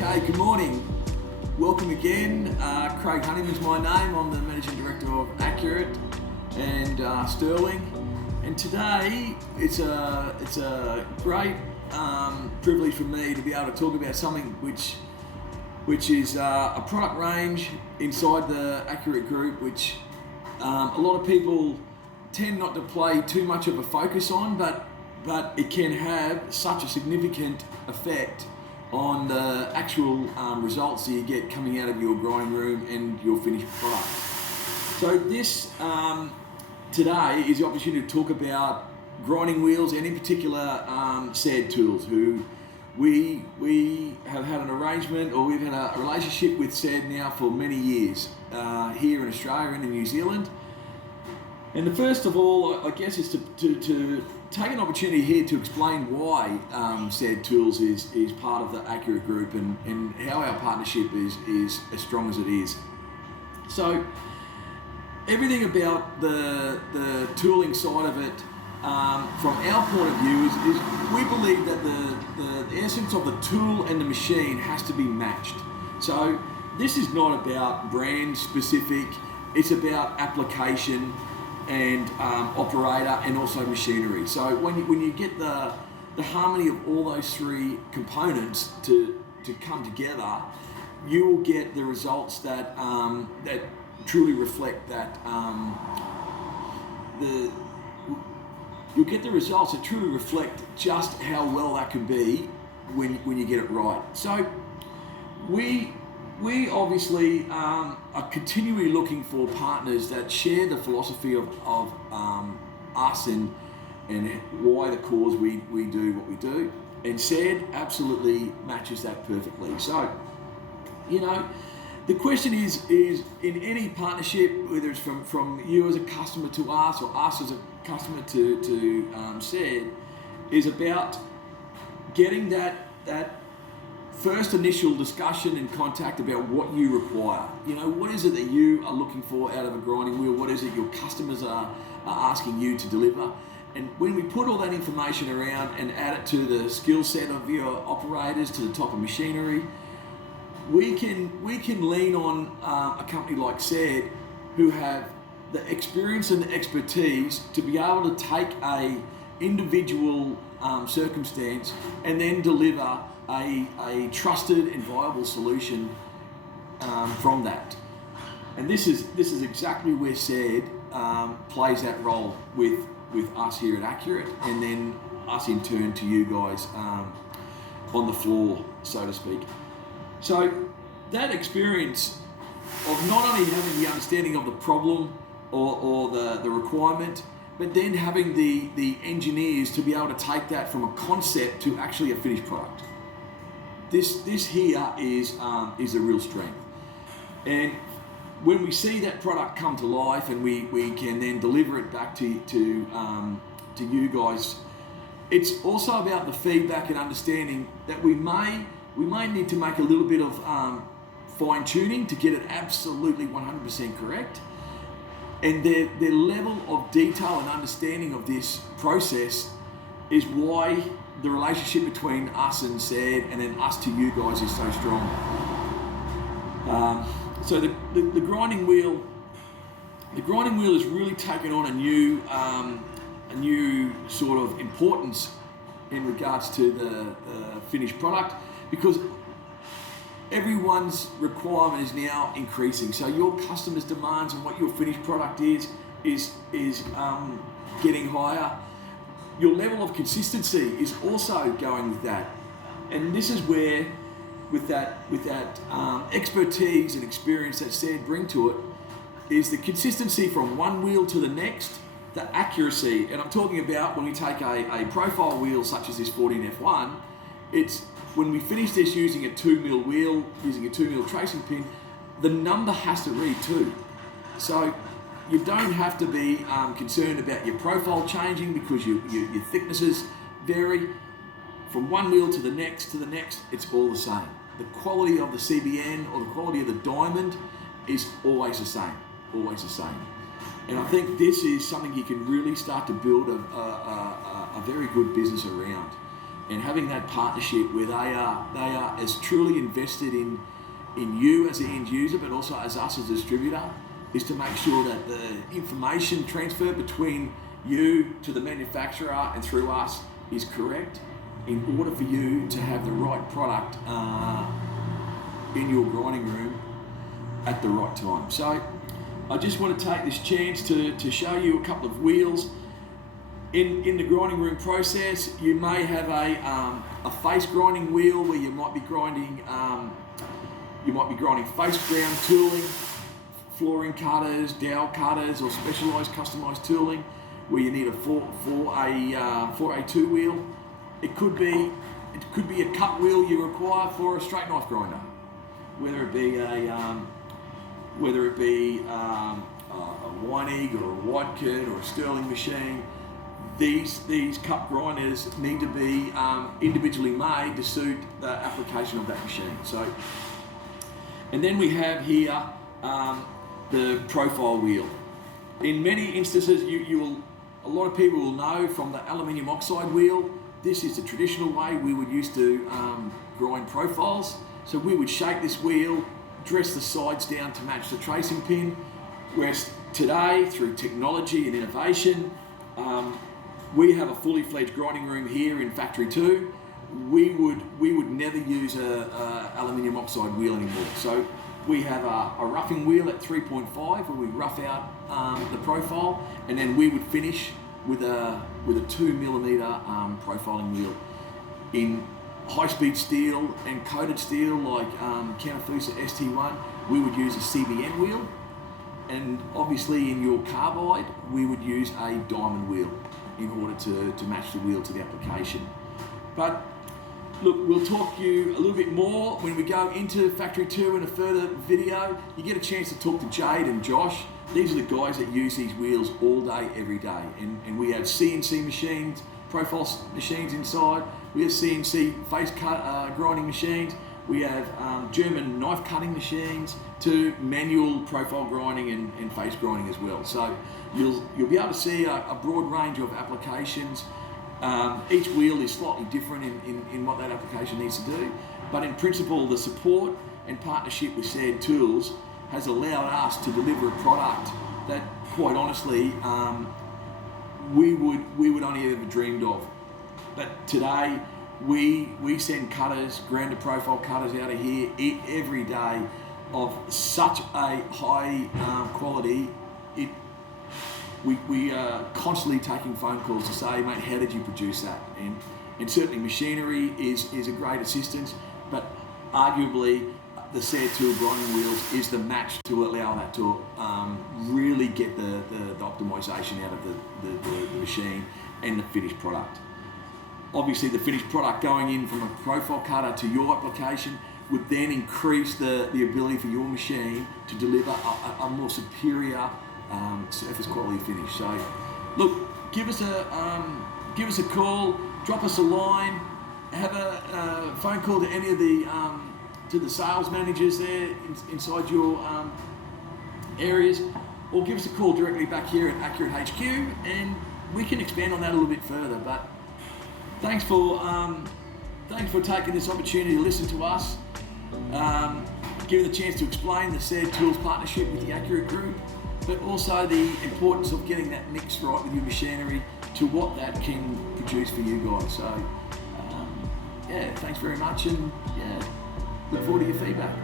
Okay, good morning. Welcome again. Craig Honeyman's my name. I'm the Managing Director of Accurate and Sterling. And today it's a great privilege for me to be able to talk about something which is a product range inside the Accurate group, which a lot of people tend not to play too much of a focus on, but it can have such a significant effect on the actual results that you get coming out of your grinding room and your finished product. So this today is the opportunity to talk about grinding wheels, and in particular SAD tools, who we have had an arrangement, or we've had a relationship with SAD now for many years here in Australia and in New Zealand. And the first of all, I guess, is to take an opportunity here to explain why SAD Tools is part of the Accurate Group and how our partnership is as strong as it is. So everything about the tooling side of it, from our point of view, is we believe that the essence of the tool and the machine has to be matched. So this is not about brand specific, it's about application and operator and also machinery. So when you get the harmony of all those three components to come together, you will get the results that truly reflect that you'll get the results that truly reflect just how well that can be when you get it right. So we obviously are continually looking for partners that share the philosophy of us and why the cause we do what we do. And SAD absolutely matches that perfectly. So, the question is in any partnership, whether it's from you as a customer to us or us as a customer to SAD, is about getting that first initial discussion and contact about what you require. What is it that you are looking for out of a grinding wheel? What is it your customers are asking you to deliver? And when we put all that information around and add it to the skill set of your operators, to the type of machinery, we can lean on a company like SAD, who have the experience and the expertise to be able to take a individual circumstance and then deliver a trusted and viable solution from that. And this is exactly where SAD plays that role with us here at Accurate, and then us in turn to you guys on the floor, so to speak. So that experience of not only having the understanding of the problem or the requirement, but then having the engineers to be able to take that from a concept to actually a finished product. This here is a real strength. And when we see that product come to life and we can then deliver it back to you guys, it's also about the feedback and understanding that we may need to make a little bit of fine tuning to get it absolutely 100% correct. And their level of detail and understanding of this process is why the relationship between us and SAD and then us to you guys is so strong. So the grinding wheel has really taken on a new sort of importance in regards to the finished product, because everyone's requirement is now increasing. So your customers' demands on what your finished product is getting higher. Your level of consistency is also going with that. And this is where, with that expertise and experience that SAD bring to it, is the consistency from one wheel to the next, the accuracy. And I'm talking about when we take a profile wheel such as this 14F1, it's when we finish this using a 2mm wheel, using a 2mm tracing pin, the number has to read 2. So you don't have to be concerned about your profile changing because your thicknesses vary. From one wheel to the next, it's all the same. The quality of the CBN or the quality of the diamond is always the same. And I think this is something you can really start to build a very good business around. and having that partnership where they are as truly invested in you as the end user, but also as us as a distributor, is to make sure that the information transfer between you to the manufacturer and through us is correct, in order for you to have the right product in your grinding room at the right time. So I just want to take this chance to show you a couple of wheels. In the grinding room process, you may have a face grinding wheel where you might be grinding face ground tooling, flooring cutters, dowel cutters, or specialised customised tooling where you need a 4A2 wheel. It could be a cut wheel you require for a straight knife grinder, whether it be a Weinig or a Whitekit or a Sterling machine. These cup grinders need to be individually made to suit the application of that machine. So, and then we have here the profile wheel. In many instances, a lot of people will know from the aluminium oxide wheel, this is the traditional way we would used to grind profiles. So we would shape this wheel, dress the sides down to match the tracing pin, whereas today, through technology and innovation, we have a fully fledged grinding room here in Factory 2. We would never use a aluminium oxide wheel anymore. So we have a roughing wheel at 3.5 where we rough out the profile, and then we would finish with a 2mm profiling wheel. In high-speed steel and coated steel like Counterfusa ST1, we would use a CBN wheel, and obviously in your carbide, we would use a diamond wheel in order to match the wheel to the application. But look, we'll talk to you a little bit more when we go into Factory 2 in a further video. You get a chance to talk to Jade and Josh. These are the guys that use these wheels all day, every day. And we have CNC machines, profile machines inside. We have CNC face cut grinding machines. We have German knife cutting machines to manual profile grinding and face grinding as well. So you'll be able to see a broad range of applications. Each wheel is slightly different in what that application needs to do, but in principle, the support and partnership with Said Tools has allowed us to deliver a product that, quite honestly, we would only ever dreamed of. But today, we send cutters, grander profile cutters out of here every day of such a high quality. We are constantly taking phone calls to say, mate, how did you produce that? And certainly machinery is a great assistance, but arguably the Said Tool grinding wheels is the match to allow that to really get the optimization out of the machine and the finished product. Obviously the finished product going in from a profile cutter to your application would then increase the ability for your machine to deliver a more superior surface quality finish. So look, give us a call, drop us a line, have a phone call to any of the sales managers there inside your areas, or give us a call directly back here at Accurate HQ, and we can expand on that a little bit further. But thanks for taking this opportunity to listen to us, giving the chance to explain the Said Tools partnership with the Accurate Group, but also the importance of getting that mix right with your machinery to what that can produce for you guys. So, yeah, thanks very much, and yeah, look forward to your feedback.